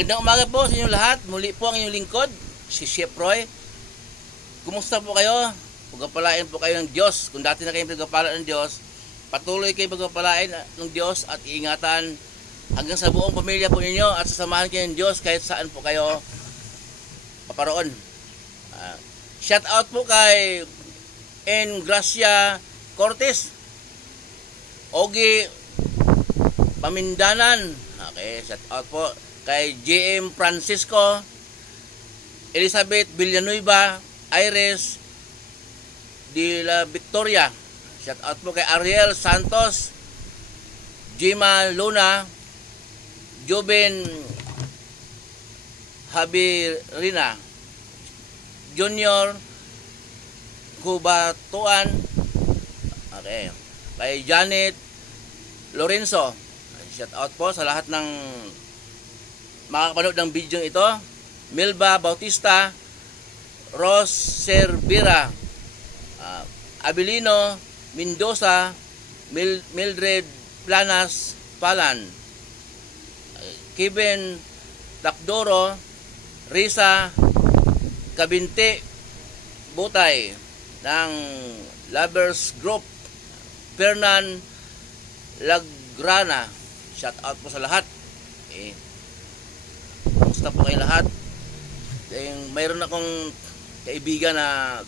Magandang umaga po sa inyong lahat. Muli po ang inyong lingkod, si Chef Roy. Kumusta po kayo? Pagpapalain po kayo ng Diyos. Kung dati na kayong pagpapala ng Diyos, patuloy kayo pagpapalain ng Diyos at iingatan hanggang sa buong pamilya po ninyo at sasamahan kayo ng Diyos kahit saan po kayo paparoon. Shout out po kay N. Gracia Cortez, Ogie Pamindanan. Okay, shout out po kay JM Francisco, Elizabeth Villanueva, Iris de la Victoria. Shout out po kay Ariel Santos, Jima Luna, Joven Habirina, Junior Kubatuan. Okay. Kay Janet Lorenzo. Shout out po sa lahat ng makakapanood ng video ito. Milba Bautista, Ros Cervera, Abilino Mendoza, Mildred Planas Palan, Kevin Takdoro, Risa Kabinte Butay ng Lovers Group, Fernan Lagrana. Shout out po sa lahat. Kumusta po kayo lahat? Mayroon akong kaibigan na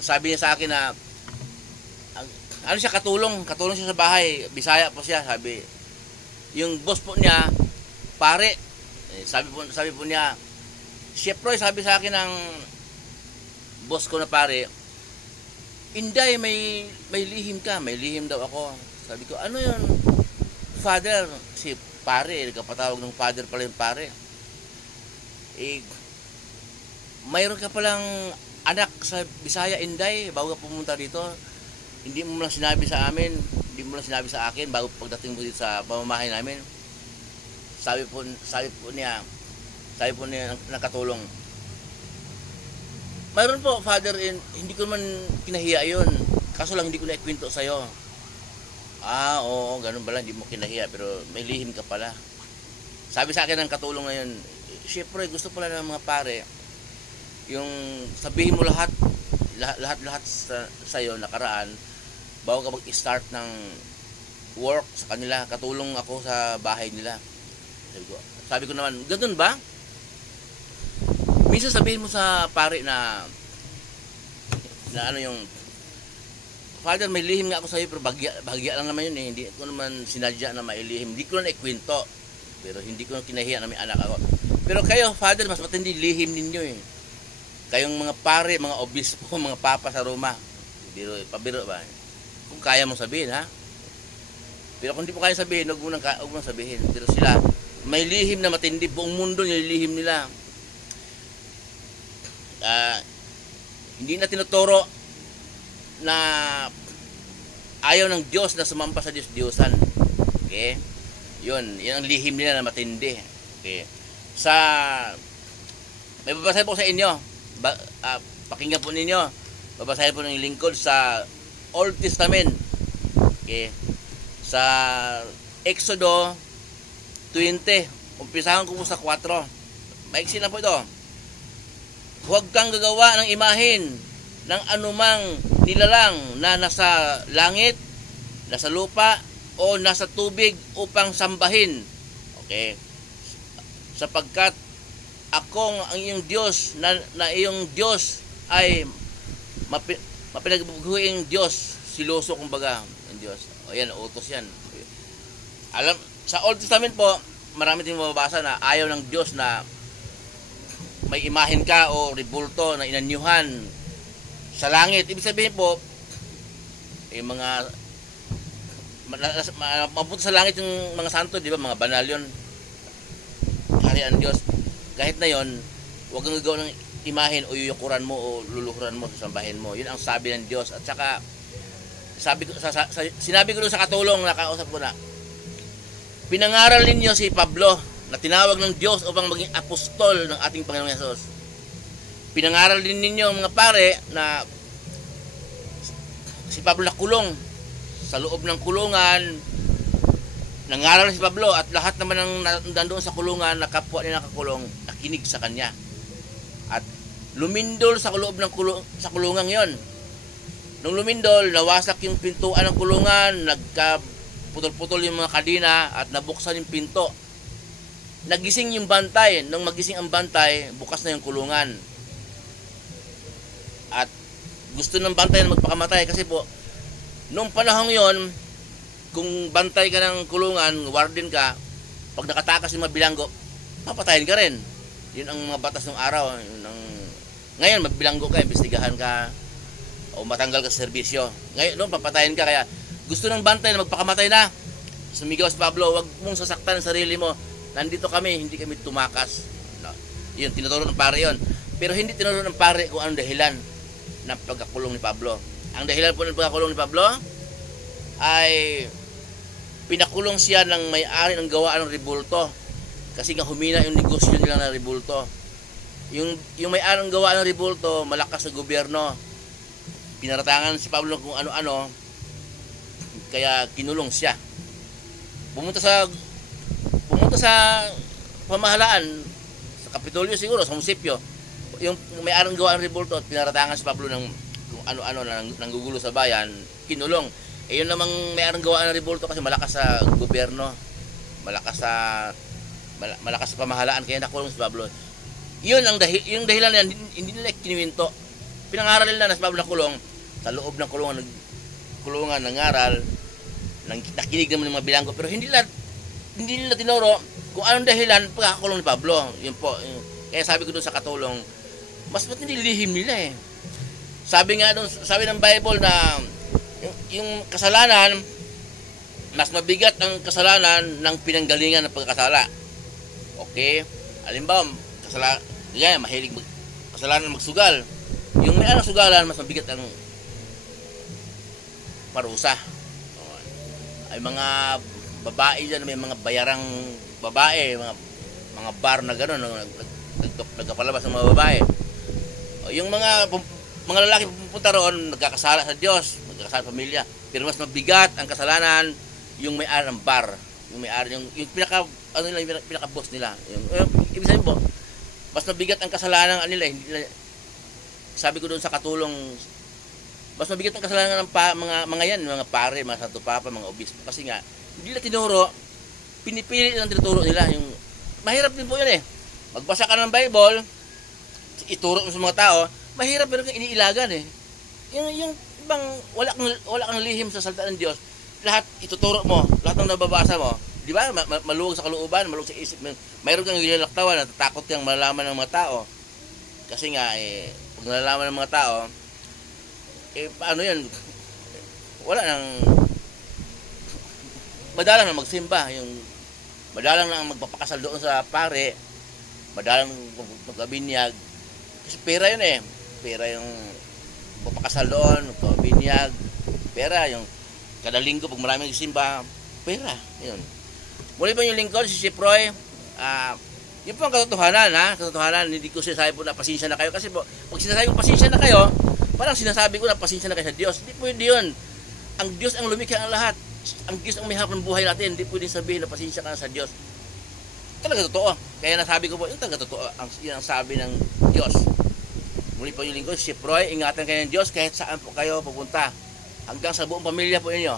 sabi niya sa akin na ano siya, katulong siya sa bahay. Bisaya po siya, sabi. Yung boss po niya, pare. Sabi po niya, Chef Roy, sabi sa akin ng boss ko na pare, Inday, may lihim ka. May lihim daw ako. Sabi ko, ano yun? Father, si pare, nagkapatawag ng father pala yung pare. Mayroon ka palang anak sa Bisaya, Inday, bago ka pumunta dito. Hindi mo lang sinabi sa amin, hindi mo lang sinabi sa akin bago pagdating mo dito sa pamamahay namin. Sabi po niya nakatulong. Mayroon po, Father, hindi ko man kinahiya yun. Kaso lang hindi ko na ikwento sa'yo. Oo, ganun pala, hindi mo kinahiya, pero may lihim ka pala. Sabi sa akin ng katulong na yun, syempre gusto pala ng mga pare, yung sabihin mo lahat sa'yo nakaraan, bago ka mag-start ng work sa kanila, katulong ako sa bahay nila. Sabi ko naman, ganun ba? Minsan sabihin mo sa pare na ano yung, Father, may lihim nga ako sa iyo, pero bahagya lang naman yun eh. Hindi ko naman sinadya na mailihim. Hindi ko na ikwento. Pero hindi ko na kinahiya na may anak ako. Pero kayo, Father, mas matindi lihim ninyo eh. Kayong mga pare, mga obispo, mga papa sa Roma. Pabiro ba? Kung kaya mong sabihin, ha? Pero kung hindi mo kaya sabihin, huwag mo nang sabihin. Pero sila, may lihim na matindi. Buong mundo nililihim nila. Hindi na tinuturo na ayaw ng Diyos na sumampa sa Diyos-Diyosan. Okay? Yun ang lihim nila na matindi. Okay? May babasahin po sa inyo. Pakinggan po ninyo. Babasahin po ng lingkod sa Old Testament. Okay? Sa Exodo 20. Umpisahan ko po sa 4. Maiksi na po ito. Huwag kang gagawa ng imahen ng anumang nilalang na nasa langit, nasa lupa, o nasa tubig upang sambahin. Okay? Sapagkat akong ang iyong Diyos, na iyong Diyos ay mapinagbubuing Diyos, siloso kumbaga ang Diyos. O yan, utos yan. Alam, sa Old Testament po, marami tayong mababasa na ayaw ng Diyos na may imahen ka o ribulto na inanyuhan sa langit. Ibig sabihin po, mga mapunta sa langit yung mga santo, di ba? Mga banal yun. Harian Diyos. Kahit na yon, huwag kang gagawa ng imahen o yuyukuran mo o luluhuran mo, sasambahin mo. Yun ang sabi ng Diyos. At saka, sinabi ko doon sa katulong, nakausap ko na, pinangaral ninyo si Pablo na tinawag ng Diyos upang maging apostol ng ating Panginoong Hesus. Pinangaral din ninyo mga pare na si Pablo nakulong sa loob ng kulungan, nangaral si Pablo at lahat naman ng nandoon sa kulungan na kapwa niya nakakulong nakinig sa kanya. At lumindol sa loob ng sa kulungan yon. Nung lumindol, nawasak yung pintuan ng kulungan, nagkaputol-putol yung mga kadina at nabuksan yung pinto. Nagising yung bantay. Nung magising ang bantay, bukas na yung kulungan. At gusto ng bantay na magpakamatay kasi po, nung panahong yon, kung bantay ka ng kulungan, warden ka, pag nakatakas yung mga bilanggo, papatayin ka rin. Yun ang mga batas ng araw. Ngayon, magbilanggo ka, imbestigahan ka, o matanggal ka sa serbisyo. Ngayon, noon, papatayin ka. Kaya gusto ng bantay na magpakamatay na. Sumigaw si Pablo, wag mong sasaktan ang sarili mo. Nandito kami, hindi kami tumakas. No. Yun, tinuturo ng pare yun. Pero hindi tinuturo ng pare kung anong dahilan ng pagkakulong ni Pablo. Ang dahilan po ng pagkakulong ni Pablo ay pinakulong siya ng may-ari ng gawaan ng rebulto kasi nga humina yung negosyo nila ng rebulto. Yung may-ari ng gawaan ng rebulto malakas sa gobyerno, pinaratangan si Pablo kung ano-ano, kaya kinulong siya. Pumunta sa pamahalaan sa Kapitolyo, siguro sa munisipyo, yung may-ari ng gawaan ng rebulto at pinaratangan si Pablo ng kung ano-ano na nanggugulo sa bayan, kinulong. Yun namang may-ari ng gawaan ng rebulto kasi malakas sa gobyerno, malakas sa pamahalaan, kaya nakulong si Pablo. Yun ang yung dahilan na hindi nila kinuwinto. Pinangaral nila na si Pablo nakulong sa loob ng kulungan nangaral, nakinig naman ng mga bilanggo, pero hindi nila tinuro kung anong dahilan pagkakakulong ni Pablo. Yun po. Kaya sabi ko doon sa katulong, mas nililihim nila eh. Sabi ng Bible na yung kasalanan, mas mabigat ang kasalanan ng pinanggalingan ng pagkakasala. Okay? Halimbawa, mahilig kasalanan magsugal. Yung may anong sugalan, mas mabigat ang parusa. Ay mga babae dyan, may mga bayarang babae, mga bar na gano'n, nagkapalabas ng mga babae. Yung mga lalaki pupunta roon, nagkakasala sa Diyos, nagkakasala sa pamilya. Pero mas mabigat ang kasalanan yung may-ari ng bar, yung may-ari yung pinaka-boss nila. Ibig sabihin po, mas mabigat ang kasalanan nila, hindi nila, sabi ko doon sa katulong, mas mabigat ang kasalanan ng mga yan, mga pare, mga santo papa, mga obispo, kasi nga hindi nila tinuro, pinipili ng tinuturo nila. Yung mahirap din po yun eh. Magbasa ka ng Bible, ituro mo sa mga tao, mahirap pero kung iniilagan eh. Yung ibang wala kang lihim sa salita ng Diyos, lahat ituturo mo, lahat ng nababasa mo, di ba? Maluwag sa kalooban, maluwag sa isip. Mayroon kang nilalaktawan, natatakot kang malalaman ng mga tao. Kasi nga pag nalalaman ng mga tao, paano yan? Wala nang madalang na magsimba, yung madalang na magpapakasal doon sa pare, madalang magkabinyag. Kasi pera yun eh. Pera yung magpapakasal doon, magkabinyag. Pera yung kada linggo pag maraming simba, pera. Yun. Muli pa yung lingkod, si Chef Roy. Yun po ang katotohanan, ha? Katotohanan, hindi ko sinasabi po na pasensya na kayo. Kasi po, pag sinasabi ko pasensya na kayo, parang sinasabi ko na pasensya na kayo sa Diyos. Hindi po yun. Ang Diyos ang lumikha ng lahat. Ang Diyos ang may hawak ng buhay natin. Hindi pwedeng sabihin na pasensya ka na sa Diyos. Talaga totoo. Kaya nasabi ko po, yung talaga totoo. Yun ang sabi ng Diyos. Muli po yung lingkod, Chef Roy, ingatan kayo ng Diyos kahit saan po kayo pupunta. Hanggang sa buong pamilya po ninyo.